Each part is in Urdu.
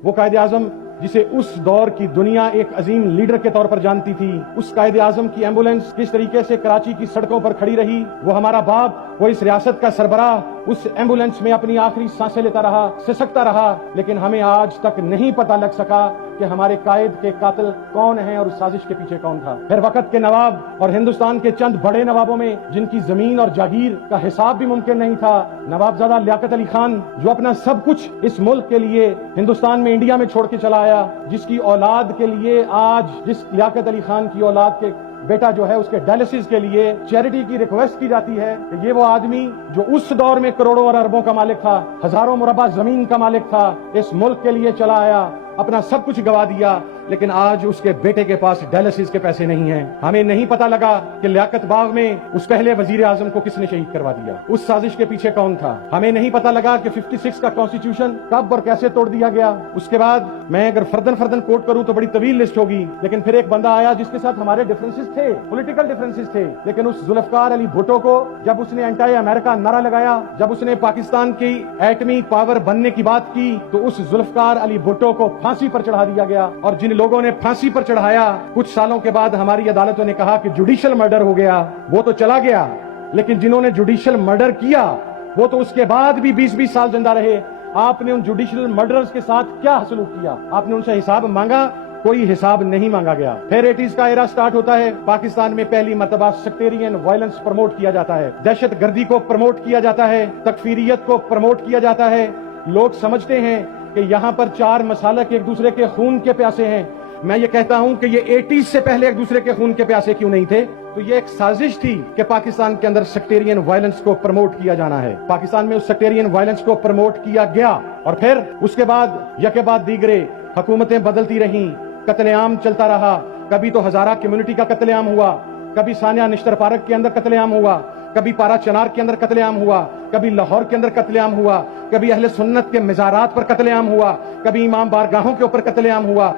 وہ قائد اعظم جسے اس دور کی دنیا ایک عظیم لیڈر کے طور پر جانتی تھی، اس قائد اعظم کی ایمبولینس کس طریقے سے کراچی کی سڑکوں پر کھڑی رہی، وہ ہمارا باپ، وہ اس ریاست کا سربراہ اس ایمبولینس میں اپنی آخری سانسیں لیتا رہا، سسکتا رہا، لیکن ہمیں آج تک نہیں پتہ لگ سکا کہ ہمارے قائد کے قاتل کون ہیں اور اس سازش کے پیچھے کون تھا۔ پھر وقت کے نواب اور ہندوستان کے چند بڑے نوابوں میں جن کی زمین اور جاگیر کا حساب بھی ممکن نہیں تھا، نوابزادہ لیاقت علی خان جو اپنا سب کچھ اس ملک کے لیے ہندوستان میں انڈیا میں چھوڑ کے چلا آیا، جس کی اولاد کے لیے آج جس لیاقت علی خان کی اولاد کے بیٹا جو ہے اس کے ڈائلسس کے لیے چیریٹی کی ریکویسٹ کی جاتی ہے کہ یہ وہ آدمی جو اس دور میں کروڑوں اور اربوں کا مالک تھا، ہزاروں مربع زمین کا مالک تھا، اس ملک کے لیے چلا آیا، اپنا سب کچھ گوا دیا، لیکن آج اس کے بیٹے کے پاس ڈائلسس کے پیسے نہیں ہیں۔ ہمیں نہیں پتا لگا کہ لیاقت باغ میں اس پہلے وزیر اعظم کو کس نے شہید کروا دیا، اس سازش کے پیچھے کون تھا۔ ہمیں نہیں پتا لگا کہ 56 کا کانسٹیٹیوشن کب اور کیسے توڑ دیا گیا۔ اس کے بعد میں اگر فردن کوٹ کروں تو بڑی طویل لسٹ ہوگی، لیکن پھر ایک بندہ آیا جس کے ساتھ ہمارے ڈفرنسز تھے، پولیٹیکل ڈفرنسز تھے، لیکن اس ذوالفقار علی بھٹو کو جب اس نے اینٹی امریکہ نعرہ لگایا، جب اس نے پاکستان کی ایٹمی پاور بننے کی بات کی، تو اس ذوالفقار علی بھٹو کو پھانسی پر چڑھا دیا گیا، اور جن لوگوں نے پھانسی پر چڑھایا کچھ سالوں کے بعد ہماری عدالتوں نے کہا کہ جوڈیشل مرڈر ہو گیا، وہ تو چلا گیا، لیکن جنہوں نے جوڈیشل مرڈر کیا وہ تو اس کے بعد بھی 20 سال زندہ رہے۔ آپ نے ان جوڈیشل مرڈرز کے ساتھ کیا سلوک کیا؟ آپ نے ان سے حساب مانگا؟ کوئی حساب نہیں مانگا گیا۔ پھر 80s کا ایرا سٹارٹ ہوتا ہے، پاکستان میں پہلی مرتبہ سیکٹیرین وائلنس پروموٹ کیا جاتا ہے، دہشت گردی کو پروموٹ کیا جاتا ہے، تکفیریت کو پروموٹ کیا جاتا ہے۔ لوگ سمجھتے ہیں کہ یہاں پر چار مسالک ایک دوسرے کے خون کے پیاسے ہیں۔ میں یہ کہتا ہوں کہ یہ 80s سے پہلے ایک دوسرے کے خون کے پیاسے کیوں نہیں تھے؟ تو یہ ایک سازش تھی کہ پاکستان کے اندر سیکٹیرین وائلنس کو پروموٹ کیا جانا ہے۔ پاکستان میں اس سیکٹیرین وائلنس کو پروموٹ کیا گیا، اور پھر اس کے بعد یکے بعد دیگرے حکومتیں بدلتی رہیں، قتل عام چلتا رہا۔ کبھی تو ہزارہ کمیونٹی کا قتل عام ہوا، کبھی ثانیہ نشتر پارک کے اندر قتل عام ہوا، کبھی پارا چنار کے اندر قتل عام ہوا، کبھی لاہور کے اندر قتل عام ہوا، کبھی اہل سنت کے مزارات پر قتل عام ہوا، کبھی امام بارگاہوں کے اوپر قتل عام ہوا۔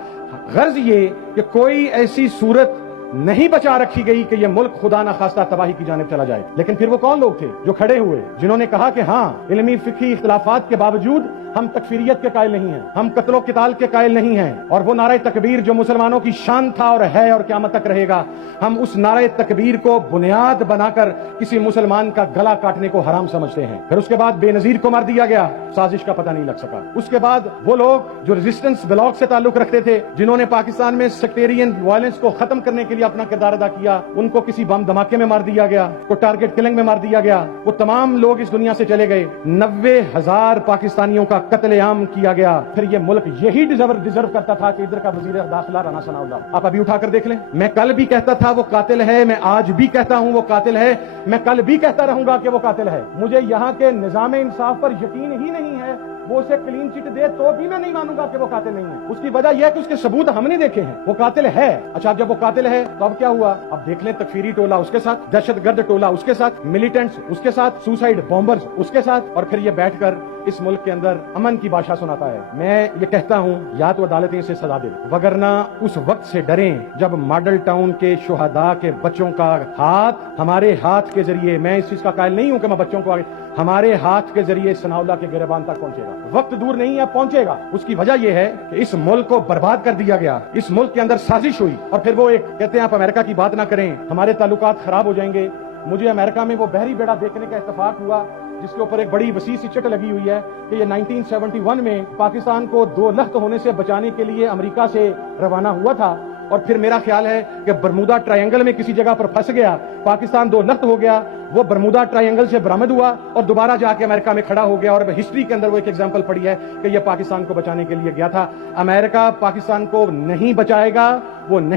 غرض یہ کہ کوئی ایسی صورت نہیں بچا رکھی گئی کہ یہ ملک خدا نخواستہ تباہی کی جانب چلا جائے۔ لیکن پھر وہ کون لوگ تھے جو کھڑے ہوئے، جنہوں نے کہا کہ ہاں، علمی فقہی اختلافات کے باوجود ہم تکفیریت کے قائل نہیں ہیں، ہم قتل و قتال کے قائل نہیں ہیں، اور وہ نعرہ تکبیر جو مسلمانوں کی شان تھا اور ہے اور قیامت تک رہے گا، ہم اس نعرہ تکبیر کو بنیاد بنا کر کسی مسلمان کا گلا کاٹنے کو حرام سمجھتے ہیں۔ پھر اس کے بعد بے نظیر کو مار دیا گیا، سازش کا پتہ نہیں لگ سکا۔ اس کے بعد وہ لوگ جو ریزسٹنس بلاک سے تعلق رکھتے تھے، جنہوں نے پاکستان میں سیکٹیرین وائلنس کو ختم کرنے کے لیے اپنا کردار ادا کیا، ان کو کسی بم دھماکے میں مار دیا گیا، کو ٹارگٹ کلنگ میں مار دیا گیا، وہ تمام لوگ اس دنیا سے چلے گئے۔ 90,000 پاکستانیوں کا قتل عام کیا گیا۔ پھر یہ ملک یہی ڈیزرو کرتا تھا کہ ادھر کا وزیر داخلہ رانا ثناء اللہ، آپ ابھی اٹھا کر دیکھ لیں، میں کل بھی کہتا تھا وہ قاتل ہے، میں آج بھی کہتا ہوں وہ قاتل ہے، میں کل بھی کہتا رہوں گا کہ وہ قاتل ہے۔ مجھے یہاں کے نظام انصاف پر یقین ہی نہیں ہے، وہ اسے کلین چٹ دے تو بھی میں نہیں مانوں گا کہ وہ قاتل نہیں ہے۔ اس کی وجہ یہ ہے کہ اس کے ثبوت ہم نے دیکھے ہیں، وہ قاتل ہے۔ اچھا، جب وہ قاتل ہے تو اب کیا ہوا؟ اب دیکھ لیں، تکفیری ٹولہ اس کے ساتھ، دہشت گرد ٹولہ اس کے ساتھ، ملیٹنٹس اس کے ساتھ، سوسائڈ بامبرز اس کے ساتھ، اور پھر یہ بیٹھ کر اس ملک کے اندر امن کی بادشاہ سناتا ہے۔ میں یہ کہتا ہوں یا تو عدالتیں اسے سزا دیں، وگرنہ اس وقت سے ڈریں جب ماڈل ٹاؤن کے شہداء کے بچوں کا ہاتھ ہمارے ہاتھ کے ذریعے، میں اس چیز کا قائل نہیں ہوں کہ میں بچوں کو ہمارے ہاتھ کے ذریعے ثناء اللہ کے گریبان تک پہنچے گا، وقت دور نہیں ہے، پہنچے گا۔ اس کی وجہ یہ ہے کہ اس ملک کو برباد کر دیا گیا، اس ملک کے اندر سازش ہوئی، اور پھر وہ ایک کہتے ہیں آپ امریکہ کی بات نہ کریں، ہمارے تعلقات خراب ہو جائیں گے۔ مجھے امریکہ میں وہ بحری بیڑا دیکھنے کا اتفاق ہوا جس کے اوپر ایک بڑی وسیع سی چٹ لگی ہوئی ہے کہ یہ 1971 میں پاکستان کو 2 لخت ہونے سے بچانے کے لیے امریکہ سے روانہ ہوا تھا، اور پھر میرا خیال ہے کہ برمودا ٹرائنگل میں کسی جگہ پر پھنس گیا، پاکستان 2 لخت ہو گیا، وہ برمودا ٹرائنگل سے برآمد ہوا اور دوبارہ جا کے امریکہ میں کھڑا ہو گیا، اور ہسٹری کے اندر وہ ایک ایگزامپل پڑی ہے کہ یہ پاکستان کو بچانے کے لیے گیا تھا۔ امریکہ پاکستان کو نہیں بچائے گا، وہ نہیں